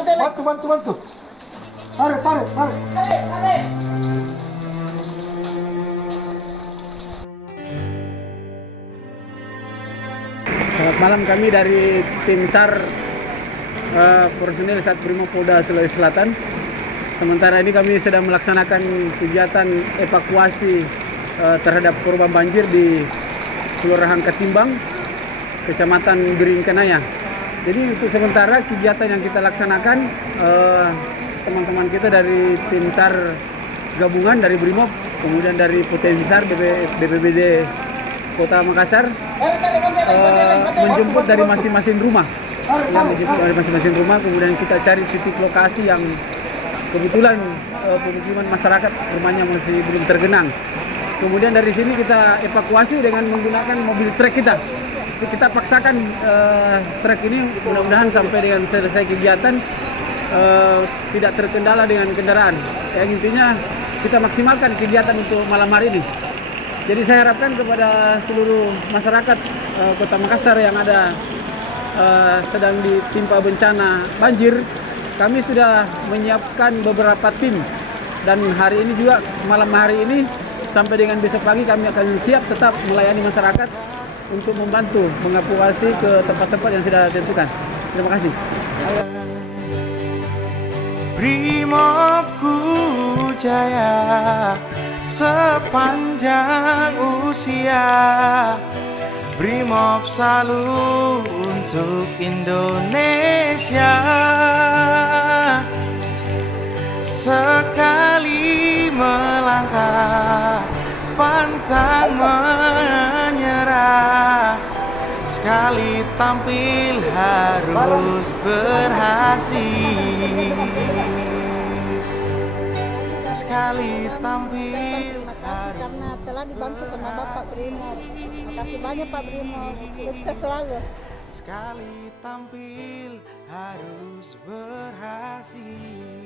Bantu. Tarik. Selamat malam, kami dari tim SAR personil Satrimo Polda Sulawesi Selatan. Sementara ini kami sedang melaksanakan kegiatan evakuasi terhadap korban banjir di Kelurahan Ketimbang, Kecamatan Biringkanaya. Jadi untuk sementara kegiatan yang kita laksanakan, teman-teman kita dari tim SAR gabungan dari Brimob, kemudian dari Potensi SAR BPBD Kota Makassar menjemput dari masing-masing rumah. Kemudian kita cari titik lokasi yang kebetulan pemukiman masyarakat rumahnya masih belum tergenang. Kemudian dari sini kita evakuasi dengan menggunakan mobil trek kita. Kita paksakan trek ini mudah-mudahan sampai dengan selesai kegiatan tidak terkendala dengan kendaraan. Yang intinya kita maksimalkan kegiatan untuk malam hari ini. Jadi saya harapkan kepada seluruh masyarakat Kota Makassar yang ada sedang ditimpa bencana banjir, kami sudah menyiapkan beberapa tim, dan hari ini juga malam hari ini sampai dengan besok pagi kami akan siap tetap melayani masyarakat untuk membantu mengevakuasi ke tempat-tempat yang sudah ditentukan. Terima kasih. Brimobku jaya sepanjang usia, Brimob selalu untuk Indonesia. Sekali melangkah pantang menyerah, sekali tampil harus berhasil. Sekali tampil karena telah dibantu sama Bapak Brimob. Makasih banyak Pak Brimob, sukses selalu. Sekali tampil harus berhasil.